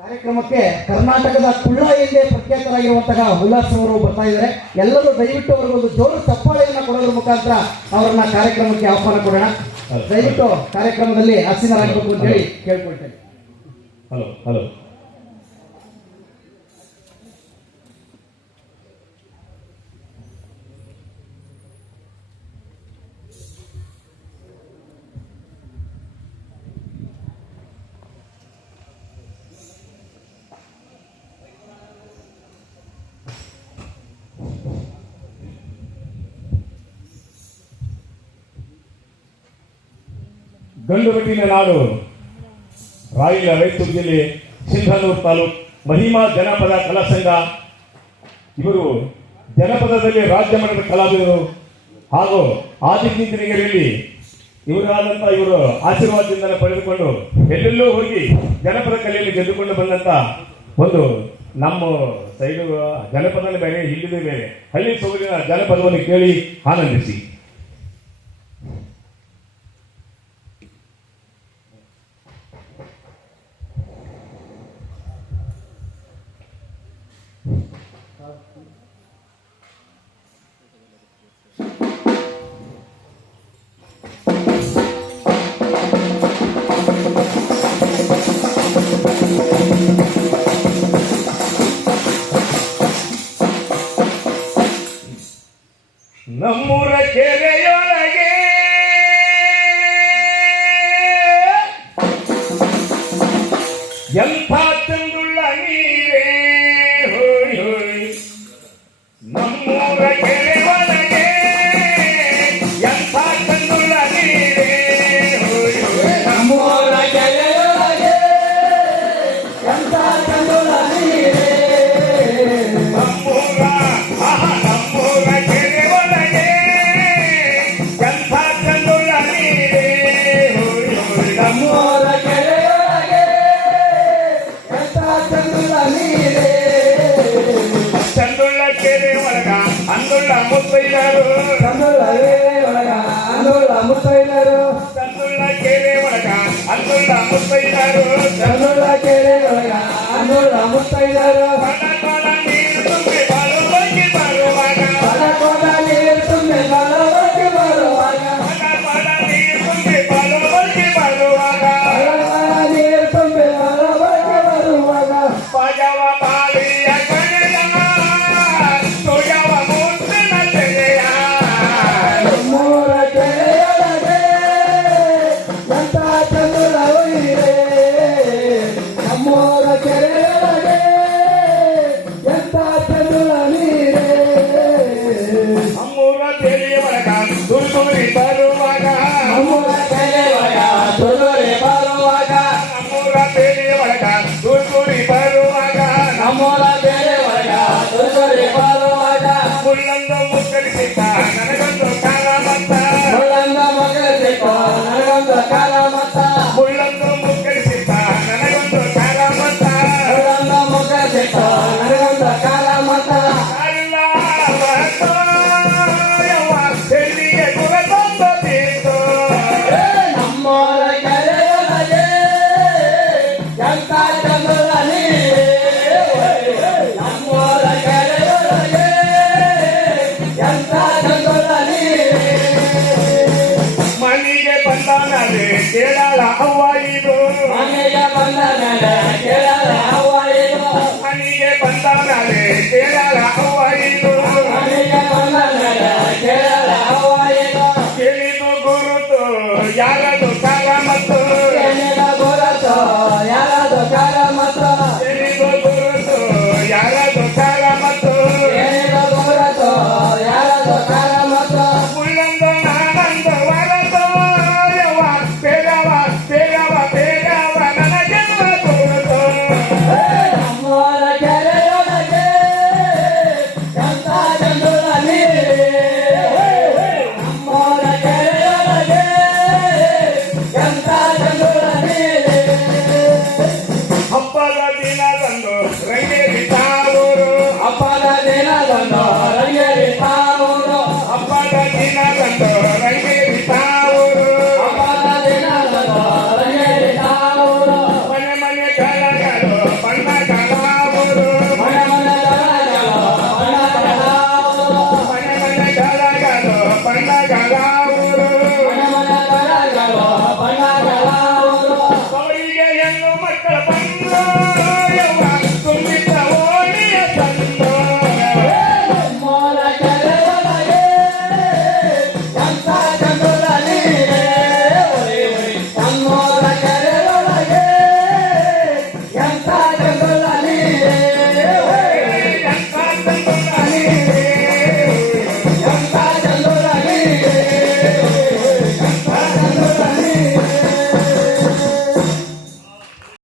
ಕಾರ್ಯಕ್ರಮಕ್ಕೆ ಕರ್ನಾಟಕದ ಕುಳ್ಳ ಎಂದೇ ಪ್ರಖ್ಯಾತರಾಗಿರುವಂತಹ ಉಲ್ಲಾಸ್ ಅವರು ಬರ್ತಾ ಇದ್ದಾರೆ. ಎಲ್ಲರೂ ದಯವಿಟ್ಟು ಅವರಿಗೊಂದು ಜೋರು ಚಪ್ಪಾಳೆಯನ್ನ ಕೊಡೋದ್ರ ಮುಖಾಂತರ ಅವರನ್ನ ಕಾರ್ಯಕ್ರಮಕ್ಕೆ ಆಹ್ವಾನ ಕೊಡೋಣ. ದಯವಿಟ್ಟು ಕಾರ್ಯಕ್ರಮದಲ್ಲಿ ಆಸೀನರಾಗಬೇಕು ಅಂತ ಹೇಳಿ ಕೇಳ್ಕೊಳ್ತೇನೆ. ಹಲೋ ಹಲೋ ಗಂಡುಗಟ್ಟಿನ ನಾಡು ರಾಯಲ ರಾಯಚೂರು ಜಿಲ್ಲೆ ಸಿಂಧನೂರು ತಾಲೂಕು ಮಹಿಮಾ ಜನಪದ ಕಲಾ ಸಂಘ. ಇವರು ಜನಪದದಲ್ಲಿ ರಾಜ್ಯ ಮಟ್ಟದ ಕಲಾವಿದರು ಹಾಗೂ ಆದಿತ್ಯಗಿರಿಯಲ್ಲಿ ಇವರಾದಂಥ ಇವರು ಆಶೀರ್ವಾದದಿಂದ ಪಡೆದುಕೊಂಡು ಎಲ್ಲೆಲ್ಲೂ ಹೋಗಿ ಜನಪದ ಕಲೆಯಲ್ಲಿ ಗೆದ್ದುಕೊಂಡು ಬಂದಂತ ಒಂದು ನಮ್ಮ ಸೈಡು ಜನಪದನೇ ಬೇರೆ, ಇಲ್ಲಿದೆ ಬೇರೆ. ಹಳ್ಳಿ ಸೊಗಡಿನ ಜನಪದವನ್ನು ಕೇಳಿ ಆನಂದಿಸಿ. ನಮ್ಮೂರ ಕೆರೆಯೊಳಗೆ ಎಂಥ ಚಂದುಳ್ಳ ನೀರೇ ಹೋಯ್ ಹೋಯ್. ನಮ್ಮೂರ ಕೆರೆ ಒಳಗೆ ಎಂಥ ಚಂದುಳ್ಳ ನೀರೇ ಹೋಯ್ ಹೋಯ್. ನಮ್ಮೂರ ಕೆರೆಯೊಳಗೆ ಎಂಥ ಚಂದುಳ್ಳ ನೀರೇ. ನಮ್ಮೂರ ನಮ್ಮೂರ ಕೆರೆ ಒಳಗೆ ಎಂಥ ಚಂದುಳ್ಳ ನೀರೇ ಹೋಯ್ ಹೋಯ್. ನಮ್ಮೂರ ಕೆರೆಯೊಳಗೆ ಎಂಥ ಚಂದುಳ್ಳ ನೀರೇ. ಚಂದುಳ್ಳ ಕೆರೆ ಒಳಗ ಅಂದುಳ್ಳ ಮುತ್ತೈದರು. ಚಂದುಳ್ಳ ಕೆರೆ ಒಳಗ ಅಂದುಳ್ಳ ಮುತ್ತೈದರು. ಚಂದುಳ್ಳ ಕೆರೆ ಒಳಗ ಅಂದುಳ್ಳ ಮುತ್ತೈದರು. ಚಂದುಳ್ಳ ಕೆರೆ ಒಳಗ ಅಂದುಳ್ಳ ಮುತ್ತೈದರು. ಬಡಕೋಡ ನೀರು ತುಂಬಿ ಬಾಳುವಾಗಿ ಬರುವಾಗ. ಬಡಕೋಡ ನೀರು ತುಂಬಿ ಬಾಳುವಾಗಿ ಬರುವಾಗ. ಬಡಕೋಡ ನೀರು ತುಂಬಿ ಬಾಳುವಾಗಿ ಬರುವಾಗ. ಬಡಕೋಡ ನೀರು ತುಂಬಿ ಬಾಳುವಾಗಿ ಬರುವಾಗ. ಪಾಜವ ಬಾಳಿಯ ಕಡೆಯ ಸುಯವ ಮುತ್ತಿನ ತೆಗೆಯ. ನಮ್ಮೂರ ಕೆರೆಯೊಳಗೆ ಎಂಥ ಚಂದುಳ್ಳ ನೀರೇ. ನಮ್ಮೂರ ಕೆರೆಯೊಳಗೆ ಎಂಥ ಚಂದುಳ್ಳ ನೀರೇ. ನಮ್ಮೂರ ತೆರೆಯ ಒಳಗ ತುರುತುರಿ ಬರುವಾಗ. ನಮ್ಮೂರ ಕೆರೆ ಒಳಗ ತುಳುರಿ ಬರುವಾಗ. ನಮ್ಮೂರ ತೆರೆಯ ಒಳಗ ತುರುತುರಿ ಬರುವಾಗ. ನಮ್ಮೂರ ಕೆರೆ ಒಳಗ ತುಳುರಿ ಬರುವಾಗ. ಮುಳ್ಳಂದು ಮುಕ್ಕರಿಸಿದ್ದ ನನಗೊಂದು ಕಾಲ ಮತ್ತ. ಮುಳ್ಳಂದ ಮಗಲಿಸಿಕೋ ನನಗೊಂದು ಕಾಲ ಮತ್ತ. ಮುಳ್ಳಂದು ಮುಕ್ಕರಿಸಿದ್ದ ನನಗೊಂದು ಕಾಲ ಮತ್ತ. ಮುಳ್ಳಂದ ಮಗಲಿಸಿಕೋ ನನಗೊಂದು ಕಾಲ ಮತ್ತ. ಅಲ್ಲ ಮಹತ್ವ ಯವ್ವ ಚೆಲ್ಲಿಗೆ ಗುಣತಂದ ತೀರ್ತು. ನಮ್ಮೂರ ಕೆರೆಯೊಳಗೆ ಎಂಥ ಚಂದುಳ್ಳ ನೀರೇ. ನಮ್ಮೂರ ಕೆರೆಯೊಳಗೆ ಎಂಥ ಚಂದುಳ್ಳ ನೀರೇ. ಮನೆಗೆ ಬಂದನದೆ ಕೇಳಲ ಅವ್ವ ಇದು. ಮನೆಗೆ ಬಂದ ಮೇಲೆ ಕೇಳಲ ಅವ್ವ ಇದು. ಮನೆಗೆ ಬಂದನದೆ ಕೇಳಲ ಅವ್ವ ಇದು. ಮನೆಗೆ ಬಂದ ಮೇಲೆ ಕೇಳಲ ಅವ್ವ ಇದು. ಕೇಳಿದು ಗುರುತು ಯಾರದು ಕಾಲ